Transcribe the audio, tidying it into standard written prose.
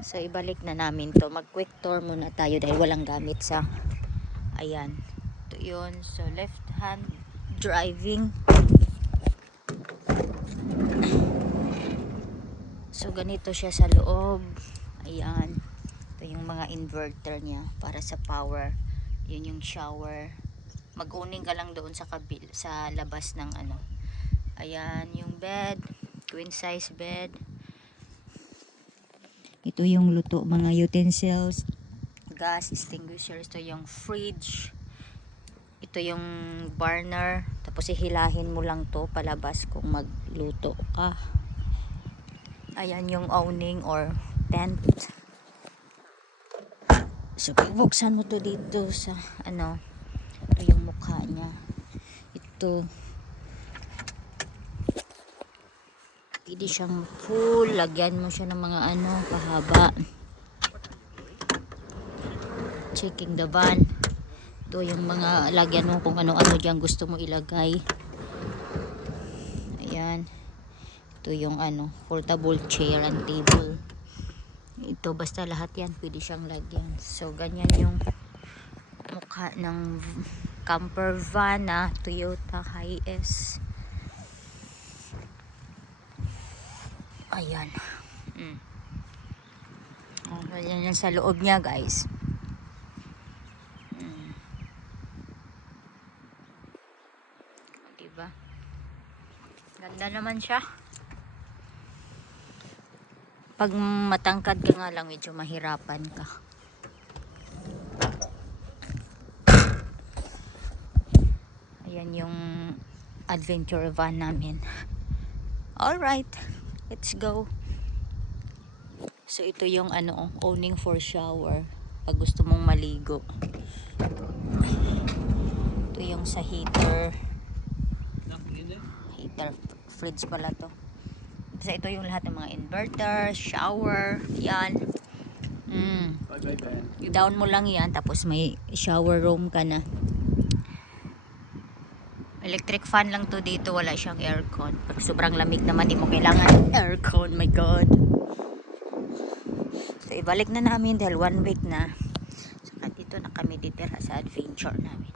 So ibalik na namin to. Mag quick tour muna tayo dahil walang gamit sa ayan. Ito yun. So left hand driving. So ganito siya sa loob. Ayan. Ito yung mga inverter niya para sa power. Yun yung shower. Mag-owning ka lang doon sa sa labas ng ano. Ayan yung bed. Queen size bed. Ito yung luto, mga utensils, gas extinguishers. Ito yung fridge. Ito yung burner. Tapos ihilahin mo lang to palabas kung magluto ka. Ayan yung awning or tent. So buksan mo to dito sa ano. Ito yung mukha niya. Ito. Pwede siyang full. Lagyan mo siya ng mga ano, pahaba. Checking the van. Ito yung mga lagyan mo kung ano-ano dyan gusto mo ilagay. Ayan. Ito yung ano, portable chair and table. Ito basta lahat yan pwede siyang lagyan. So ganyan yung mukha ng camper van na Toyota Hiace. Ayan. Ayan yan sa loob niya, guys. Diba? Ganda naman siya. Pag matangkad ka nga lang, medyo mahirapan ka. Ayan yung adventure van namin. Alright. Let's go. So ito yung ano, owning for shower pag gusto mong maligo. Ito yung sa heater. Heater fridge pala to. So ito yung lahat ng mga inverter, shower, yan. I-down mo lang yan tapos may shower room ka na. Electric fan lang to dito, wala siyang aircon. Pag sobrang lamig naman, di mo kailangan aircon. My God. So, ibalik na namin dahil 1 week na. Saka dito na kami ditira sa adventure namin.